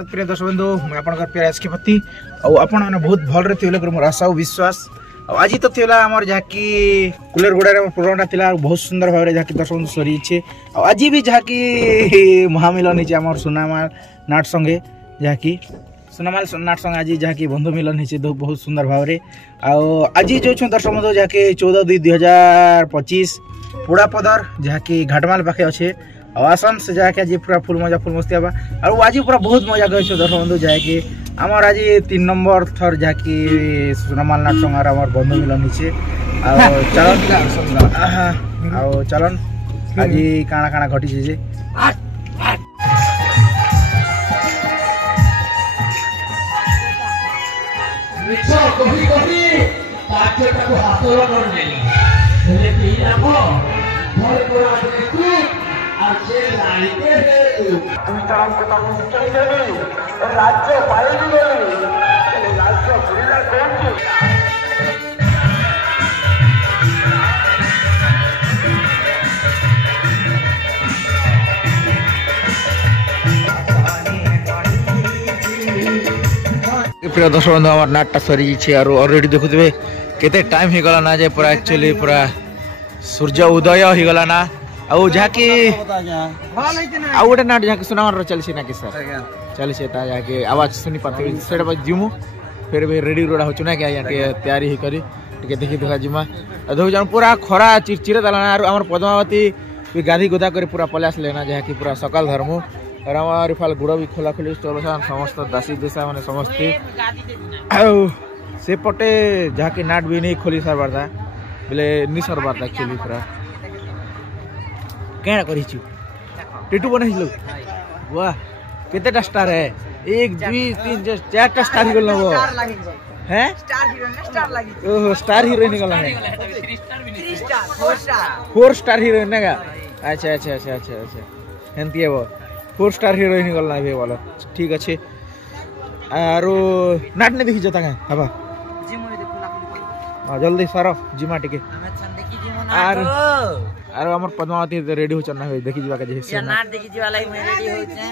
प्रिय दर्शक बंधु मुझे आपंकर प्रिय राजकीपति आपण मैंने बहुत भल थे मोर आशा और विश्वास आज तो थी आमर जहाँकि कुलर गुड़ा प्रोग्राम था बहुत सुंदर भाव में जहाँकि दर्शक बंधु सरी आज भी जहाँकि महामिलन होम सुनामाल नाट संगे जहाँकि सुनामाल नाट संगे आज जहाँकि बंधु मिलन हो बहुत सुंदर भाव में आज जो दर्शक बंधु जहाँकि 14/2/2025 पुड़ापदर जहाँकि घाटमाल पाखे अच्छे आसन से जाके आज पूरा फुल मस्ती हवा और आज पूरा बहुत मजा कर दर्शक बंधु जहाँकि आमर आज 3 नंबर थर जहाँकि सुनामाल नाट संग आमर बंधु मिलन होचे चलन आज काଣା काଣା घटी जे राज्य प्रिय दर्शक बंधु हमार नाटटा सरी और ऑलरेडी देखुवे केते टाइम हो गला ना जे पूरा एक्चुअली पूरा सूर्य उदय हो गला ना आउ जहाँकि आउ गोटे नाट जहाँकि सुनामार चलसी ना कि सर चलसी जहाँकि आवाज शुनि पाते से जिमु फिर भी रेडी रोड़ा हो ना कि तैयारी करी देखी देखा जिमा देखो पूरा खरा चिरचिरे देला ना आम पद्मावती भी गाधी गुदा कर पूरा पले आसले ना जहाँकि पूरा सकाल धर्मु और आम इफाल गुड़ भी खोला खोली चल समस्त दासी देशा मैंने समस्ते से पटे जहाँकि नाट भी नहीं खोली सारबार था बोले नहीं सरबार था एक्चुअली पूरा क्या करू टेटू बनाई वाह केतेटा स्टार है 1 2 3 4टा स्टार ही गल वो हैं स्टार हीरोइन गल है 4 स्टार हीरोइन ना अच्छा अच्छा अच्छा अच्छा अच्छा हेंती है वो 4 स्टार हीरोइन गल ना बोलो ठीक अच्छे आरो नाट ने देखी जता हबा जल्दी सारो जिमा टिके आरो हमर पद्मावती रेडी हो चलना है देखि जीवा के जे नाट देखि जीवा लाई मैं रेडी हो छे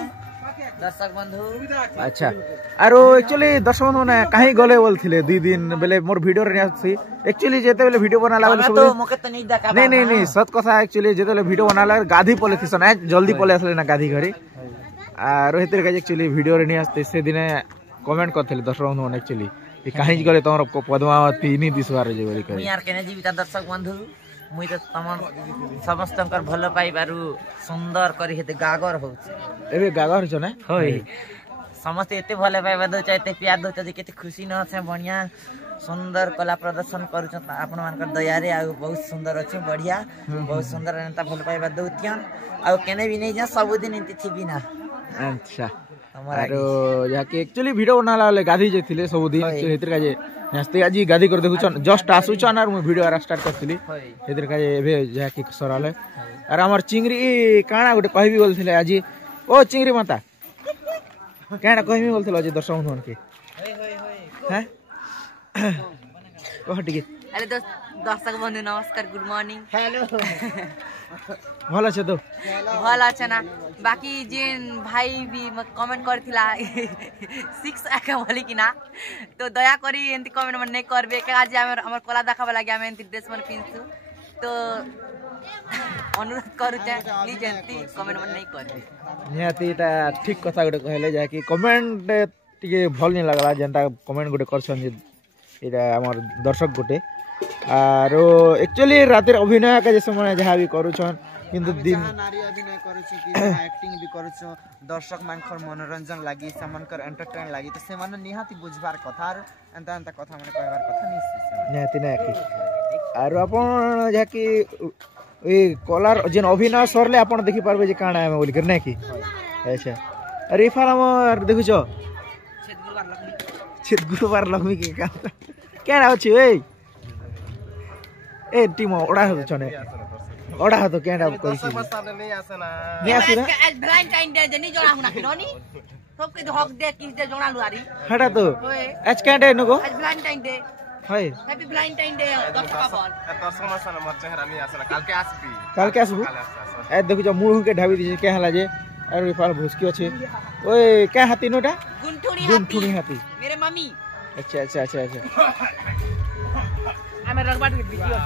दर्शक बंधु अच्छा आरो एक्चुअली दर्शक बंधु ने काहे गले बोल थिले 2 दिन बेले मोर वीडियो रे आसी एक्चुअली जेते बेले वीडियो बनाला बेले सब मके त नहीं देखा नहीं सत कथा एक्चुअली जेते बेले वीडियो बनाला गाधी पले थिसन जल्दी पले आसले ना गाधी घरे आरो हेतिर के एक्चुअली वीडियो रे नहीं आस्ते से दिन कमेंट करथिले दर्शक बंधु ने एक्चुअली काहे गले तमर पद्मावती नहीं दिसवार जे बोली कहि यार केने जीविता दर्शक बंधु मुई तो तमन समस्तंकर भल पाइबारु सुंदर करी हेते गागर होछ एबे गागर छ ना होय समस्त एते भल पाइबा दो चाहते प्यार दो जे केते खुशी न छै बढ़िया सुंदर कला प्रदर्शन करू छ आपन मानकर दया रे आ बहुत सुंदर अछि बढ़िया बहुत सुंदर नेता भल पाइबा दोतिया आ केने भी नहीं जा सब दिन इति थी बिना अच्छा आरो जाके एक्चुअली वीडियो बनाला गाधी जे थिले सब दिन हेतिर का जे नास्ते आज गाधी कर देखु जस्ट आसु छन और वीडियो आर स्टार्ट करथिली हेतिर का जे एबे जाके सराले और हमर चिंगरी काना गोटे कहबी बोल थिले आज ओ चिंगरी माता काना कहबी बोल थिले आज दर्शक बंधु के हैं कह टिके अरे दर्शक बंधु नमस्कार गुड मॉर्निंग हेलो भल छ तो भल छ ना बाकी जेन भाई भी कमेंट करथिला 6 आके बोली कि ना तो दया करी एंती कमेंट मन नहीं करबे के आज हमर कला देखाबे लागि हम एंती ड्रेस मन पिनछु तो अनुरोध करू छ प्लीज एंती कमेंट मन नहीं करबे निहाती ता ठीक कथा गुटे कहले जा कि कमेंट टिके भल नहीं लागला जेंता कमेंट गुटे करछन जे एटा हमर दर्शक गुटे आरो एक्चुअली रातिर अभिनय का जैसे मन जहाँ भी करूछन किंतु दिन नारी अभिनय करूछि कि एक्टिंग भी करूछो दर्शक मानकर मनोरंजन लागि समनकर एंटरटेन लागि तो से मन निहाती बुझबार कथा एंता एंता कथा मन कहबार कथा निहाती ना कि आरो अपन जा कि ए कलार जेन अभिनय सरले अपन देखि पारबे जे काना हम बोल करने की अच्छा अरे फाल हम देखुछो छेद गुरुवार लक्ष्मी के काम केना अछि ए ए टीम ओडा हो छने ओडा हो तो केडा करी छी नहीं आसे ना आज वैलेंटाइन डे जनी जोड़ा हुना किरोनी सब के हक दे किस दे जोड़ा लुआरी हटा तो आज केडे नको आज वैलेंटाइन डे है हैप्पी वैलेंटाइन डे दर्शक मासा न मर चेहरा नहीं आसे ना काल के आसबी ए देखु जो मुंह के ढाबी दी के हला जे আর রিফাল ভুসকি আছে ওই কে হাতি নোটা গুনঠুনি হাতি मेरे मम्मी अच्छा अच्छा अच्छा अच्छा আমি রগবাট ভিডিও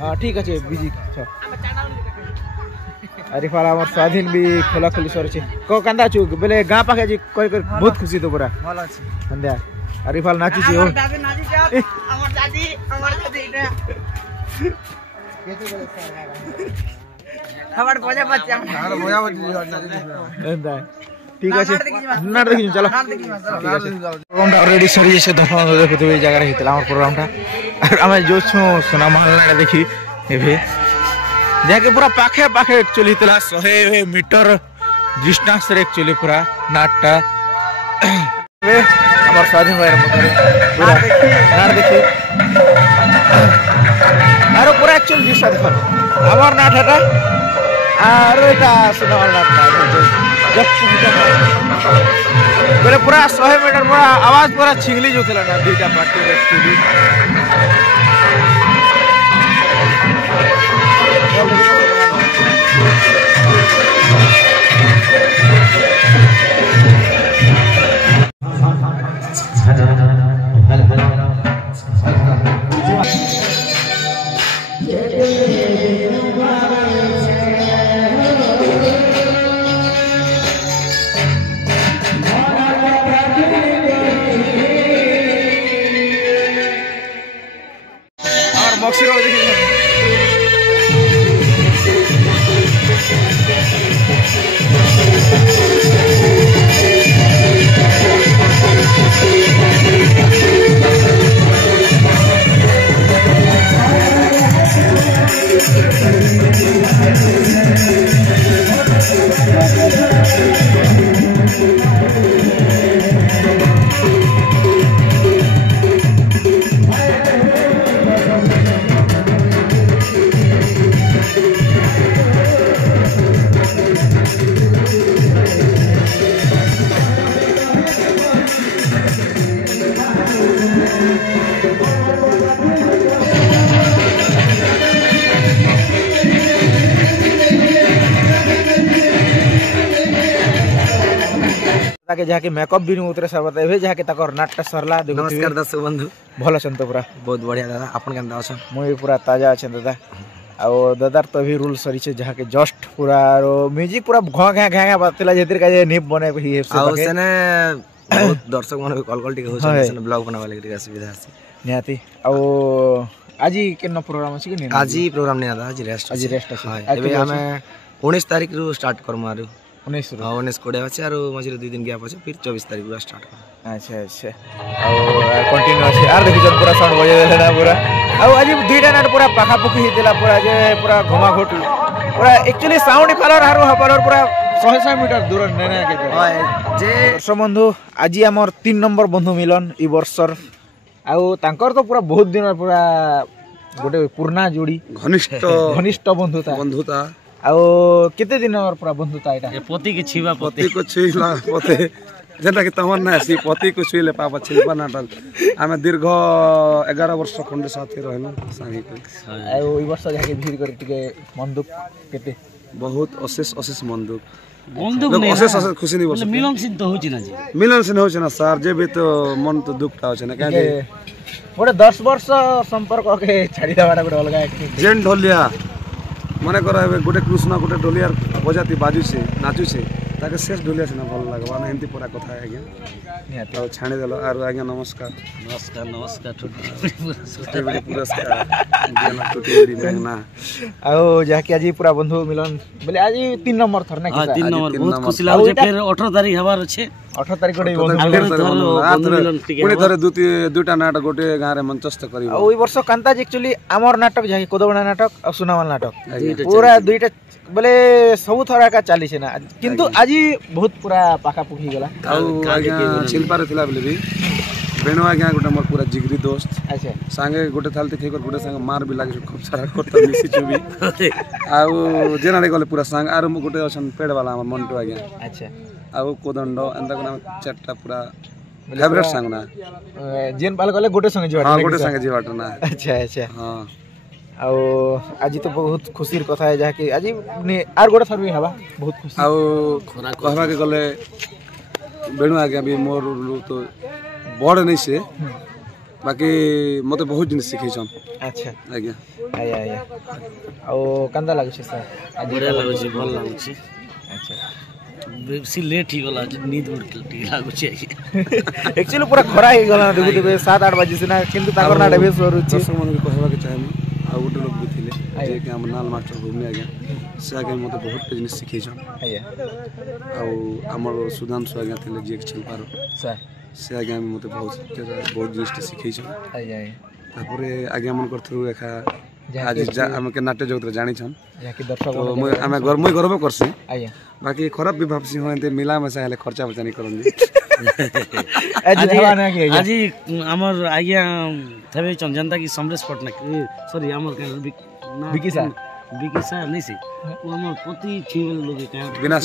हाँ ठीक আছে বিজি রিফাল আমার স্বাধীন भी খোলা খুলি সরছে ক কান্দা চু বলে গাঁ পাখে যে কই কই বহুত খুশি তো পুরা ভালো আছে কান্দা আর রিফাল নাচিছে ও আমার দাদি এটা খাবার মজা পাচ্ছি আমরা মজা পাচ্ছি এন্দা ঠিক আছে নাট দেখি চলো প্রোগ্রামটা অলরেডি সরি যাচ্ছে দফা দেখতে এই জায়গায় হইতলা আমার প্রোগ্রামটা আর আমি যোছো সোনা মহল্লা দেখি এভে যাকে পুরা পাখে পাখে एक्चुअली হইতলা 100 মিটার ডিস্টেন্স রে एक्चुअली পুরা নাটটা আমার স্বাধীন ভাইয়ের মতো পুরা নাট দেখি আর পুরা एक्चुअली ডিস্টেন্স দেখো আমার নাট এটা আর এটা সোনা মহল্লা बोले पूरा 100 मीटर पूरा आवाज पूरा छिंगली जो थिला ना दुईटा पार्टी रे एक्चुअली बॉक्सिंग वाले देखिए ताके जाके मेकअप भी उतरे सब बताइबे जाके तकर नाटटा सरला देखो नमस्कार दर्शक बंधु भल अछन तो पूरा बहुत बढ़िया दादा अपन केनता अछन मुई पूरा ताजा अछन दादा आ दादार तो भी रूल सरी छे जाके जस्ट पूरा रो म्यूजिक पूरा घा घा घा बतला जेतिर का जे निप बने ही है आ सेने बहुत दर्शक मन कॉल कॉल टिके होछन सेने ब्लॉग बनावा लागि के सुविधा আছে निहाती आ आजी केन प्रोग्राम अछि कि नहीं आजी प्रोग्राम नहीं आदा आज रेस्ट अछि एबे हमें 19 तारिख रु स्टार्ट करम आरो 19 रु 19 कोडे अछि आरो मझिरे 2 दिन गैप अछि फिर 24 तारिख रु स्टार्ट करम अच्छा अच्छा आ कंटिन्यू अछि आर देखि जन पूरा साउंड बजे देला ना पूरा आ आज दुईटा नाट पूरा पाखा पुखी हितेला पूरा जे पूरा घमा घोट पूरा एक्चुअली साउंड कलर हारो हपलर पूरा 100 मीटर दूर नेने के जे दर्शक बंधु आज हमर 3 नंबर बंधु मिलन ई वर्षर आ तांकर तो पूरा बहुत दिन पूरा गोटे पुरना जोड़ी घनिष्ठ बंधुता आ केते दिन और पूरा बंधुता एटा पति के छीवा पति को छुईला पति जेटा कि तमन ना सी पति को छुईले पापा छिलपा नाटक आमे दीर्घ 11 वर्ष खंडे साथी रहनु संगी को आ ई वर्ष जाके भीड़ कर टिके मन दुख केते बहुत अशेष मन दुख बंधुक नहीं अशेष खुशी नहीं बोल मिलन सिन तो होची ना जी मिलन सिन होची ना सर जे भी तो मन तो दुखटा होची ना काहे गोटे 10 वर्ष संपर्क के छाड़ी देवाटा गोटे अलगा जेन ढोलिया मने कर गोटे कृष्ण गोटे ढोलिया बजाती बाजू से नाचू से ताके शेष ढोलिया से ना भल लागबा ना एंती पूरा कथा है आज्ञा निहाती तो छाणी देलो आरो आज्ञा नमस्कार छुट्टी बड़ी पुरस्कार देना छुट्टी बड़ी मेघना आओ जाके आज पूरा बंधु मिलन बोले आज 3 नंबर थर ना 3 नंबर बहुत खुशी लागो फिर 18 तारिख हबार छे 18 तारिख गोटे बंधु पुणी थरे दुटा नाटक गोटे गाँ रे मंचस्थ करिबो ओई वर्ष कांता एक्चुअली आमर नाटक जाके कोदबणा नाटक और सुनावल नाटक पूरा दुईटा बोले सब थरा का चाली छे ना किंतु आज बहुत पूरा पाखा पुखी गेला छिलपारे थिला बोले भी बेनो आज्ञा गोटे मोर पूरा जिगरी दोस्त अच्छा संगे गोटे थालते खेकर गोटे संगे मार भी लागे खूब सारा करता मिसी चुबी आउ जेनाडे गले पूरा संग आरो गोटे अछन पेड़ वाला हमर मंटू आज्ञा अच्छा आउ कोदंड एंदा कोना चारटा पूरा फेवरेट संग ना जेन पाल गले गोटे संगे जीवाटा हां गोटे संगे जीवाटा ना अच्छा अच्छा हां आज तो बहुत खुशी कथा है जहाँकि आज आर गोटे थर भी हवा बहुत खुशी कहवा के गले बेणु आज्ञा भी मोर तो बड़ नहीं से बाकी मते बहुत जिन सिखैछन। अच्छा आज्ञा आया आया कंदा लागुଛି सर आज बढ़िया लागुଛି भल लागुଛି। अच्छा बेसी लेट ही गला नींद उठी लागुଛି एक्चुअली पूरा खरा ही गला देखुथिबे 7-8 बजे से ना किंतु ताकर ना डेबे सरुछि दर्शक मन के कहवा के चाहे आ गोटे लोग भी थिले जे कि हम नाल मास्टर घूमने आज्ञा से आगे मते बहुत जिन सिखैछन। आया हमर सुधांशु आज्ञा थिले जे खेल पारो सर से आज्ञा मते बहुत जिनिस सिखैछन। आया तापरे आज्ञा मन करथु एखा आज हम के नाट्य जगत जानि छन याकि दर्शक तो मैं गर्व करसी। आया बाकी खराब भी भाबसी हो एते मिला में से खर्चा बचा नहीं करन आज हमर आज्ञा थबे जनता की समरेश पटनायक सॉरी हमर विकी सर नहीं से वो हमर पति छिवल लोग का विनाश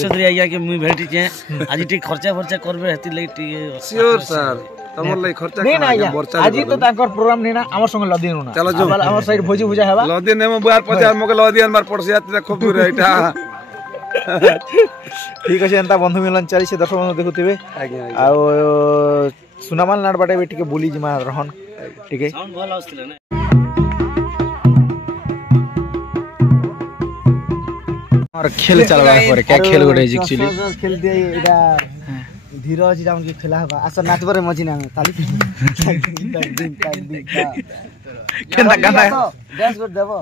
चौधरी आज्ञा के मुई भेटी छे आज टी खर्चा करबे हेती लेटी श्योर सर तमर लई खर्चा नहीं ना आज तो ताकर प्रोग्राम नहीं ना हमर संग लदी ना चलो जो हमर साइड भोजी बुझा हेबा लदी ने बार 50 मके लदी मार पड़सी यात्रा खूब दूर एटा ठीक अछि एंता बंधु मिलन चली से दर्शक बंधु देखुथिबे आज्ञा आ सुनामाल नाड बाटे भी टिके बोली जिमा रहन ठीक है साउंड भल आस्तिले ना और खेल चलबा पर क्या खेल गोटे एक्चुअली खेल दे एटा धीरज राउंड के खेला हबा आसा नाच बरे मजी ना ताली केनता गाना डांस कर देबो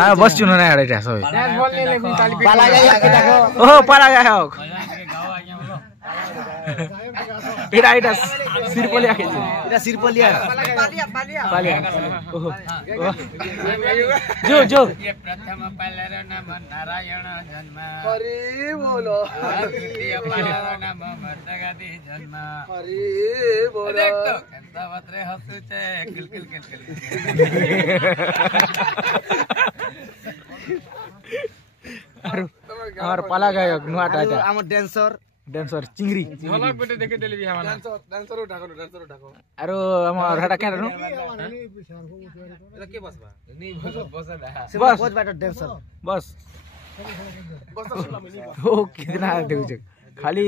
हां बस चुनो ना एटा सब डांस बोल ले लेकिन ताली पाला गया के देखो ओहो पाला गया हो एटा सिरपलिया के एटा सिरपलिया पालिया ओहो जो ये प्रथम पलर नम नारायण जन्म हरि बोलो द्वितीय पलर नम मर्दगति जन्म हरि बोलो देख तो केंता बतरे हसुचे किल और पाला गया नुआटा हमर डांसर चिंगरी झलक बेटे देखे देली भी हमारा डांसर उठाको आरो हमर हटा के नु एला के बसबा नहीं बस बहुत बाटा डांसर बस ओ कितना देखु खाली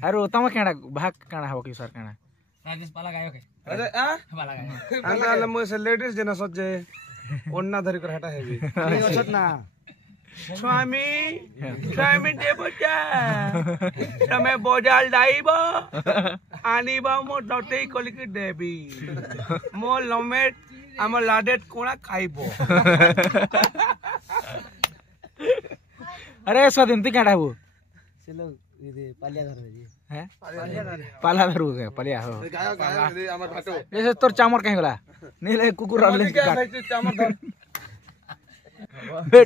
आरो तम केडा भाग काना हो कि सर काना राजेश पाला गायो के अरे आ पाला गायो अंगाल मो से लेडीज जना सजे ओन्ना धरि कर हटा हेबी नहीं होत ना स्वामी देवता समय बोजाल दाइबा आनिबा मो डटे कलिके देबी मो लमेट आम लाडेट कोना खाइबो अरे स्वाधीन ती केडा हो से लोग इदे पालिया घर जी हैं पाला धरु के पालिया हो गायो हमर भाटो जैसे तोर चामर कहीं होला नहीं ले कुकुर रहले चामर धर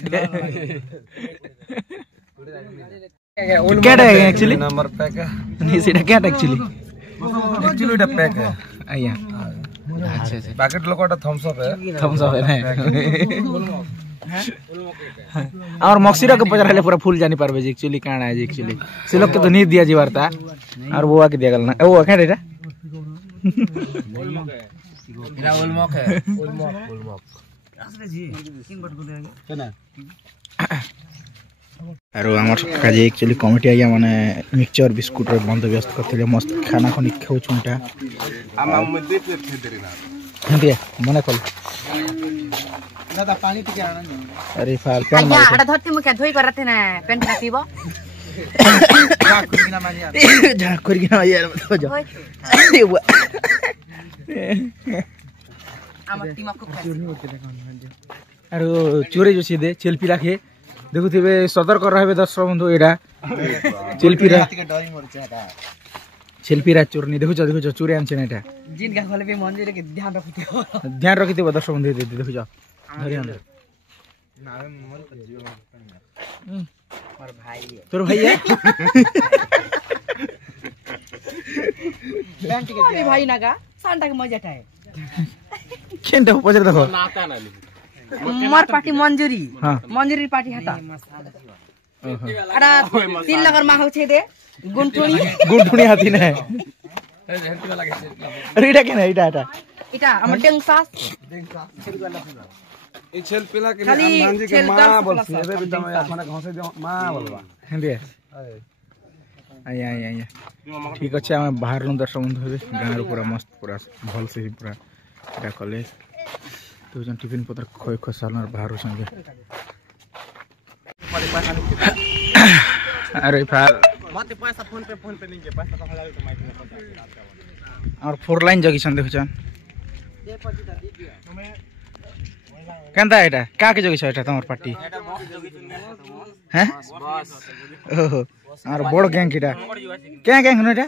क्या है एक्चुअली नंबर पैक है नहीं सीधा क्या है एक्चुअली एटा पैक है आया अच्छा अच्छा पैकेट लोकोटा थम्स अप है ना और मक्सीरा के पचराले पूरा फुल जानी पारबे एक्चुअली काना है एक्चुअली से लोग के तो नहीं दिया जीवारता और वो आके दिया गल ना ओ क्या है ओलमक है आरो हमर काजे एक्चुअली कमिटी आया माने मिक्सचर बिस्कुट रे बंदोबस्त करथिले मस्त खाना खनि खाउ छुंटा हम दे प्लेट थे देरी ना हंदिया मने कल दादा पानी टिके आना अरे फाल पेन आया आडा धरती मुके धोई करते ना पेन काटिबो जा करके ना यार मत हो जा हमर टीम को आरो चोरे जो सीधे सेल्फी राखे देखुथिबे सतर्क रहबे दर्शक बंधु एडा सेल्फी रा डरी मोर छटा सेल्फी रा चोरनी देखु चोरे आनछे ना एटा जिन का खोले भी मंदिर के ध्यान रखियो ध्यान रखिथिबो दर्शक बंधु देखु जा धरि आन मोर भाई तोर भाई है बैंड के अरे भाई नागा सांता के मजा टाए केनटा पजर देखो मोर पार्टी मंजूरी हां मंजूरी पार्टी हटा अड़ा 3 नगर मा हो छे दे गुंठुणी हाथी ने अरे इटा केना इटा এটা আমার ডেং সাস এই ছেল পিলা কে খালি ভাঞ্জি কে ছেল মা দাস বলছি প্লাস এবে বিটা মানে ঘসে দিও মা বলবা হেঁদে আଜ୍ଞା ঠিক আছে আমি বাহারু দর্শক বন্ধু হবে গাঁর পুরা মস্ত পুরা ভলসে পুরা এটা কলে দুজন টিফিন পত্র খয় খসালনার বাহারু সঙ্গে আরে ফাল মতে পয়সা ফোন পে নিয়ে পয়সা তো হাজার তো মাইক আর ফোর লাইন জগিছন দেখুছন কেনতা এটা কাকে জগিছ এটা তোমার পার্টি হ্যাঁ ওহো আর বড় গ্যাং কিটা কে গ্যাং হনো এটা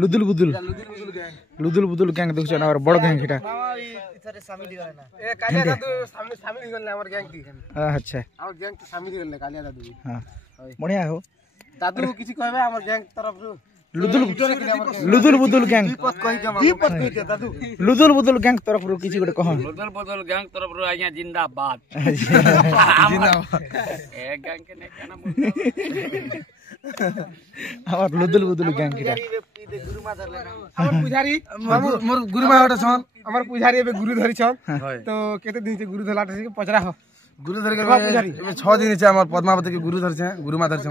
লুদুল বুদুল গ্যাং দেখুছন আর বড় গ্যাং কিটা ইথারে শামিল হই না এ কালিয়া দাদু শামিল হই গেল আমার গ্যাং কি আচ্ছা আমার গ্যাং তো শামিল হই গেল কালিয়া দাদু হ্যাঁ বড়িয়া হো দাদু কিছু কইবে আমার গ্যাং তরফরু লুদুল বুদুল গ্যাং দীপক কইতে দাদু লুদুল বুদুল গ্যাং তরফরু কিছু গোটে কহ বদল বদল গ্যাং তরফରୁ আଜ୍ଞା জিন্দাবাদ এ গ্যাং কে নে কেনা আমার লুদুল বুদুল গ্যাং কিটা আমার পূজারি মোর গুরুমা হটা ছন আমার পূজারি এবে গুরু ধরি ছন তো কেতে দিন से গুরু ধলাটা পচরা হ গুরু ধরে 6 দিন আছে আমার পদ্মাবতী কে গুরু ধরছে গুরুমা ধরছে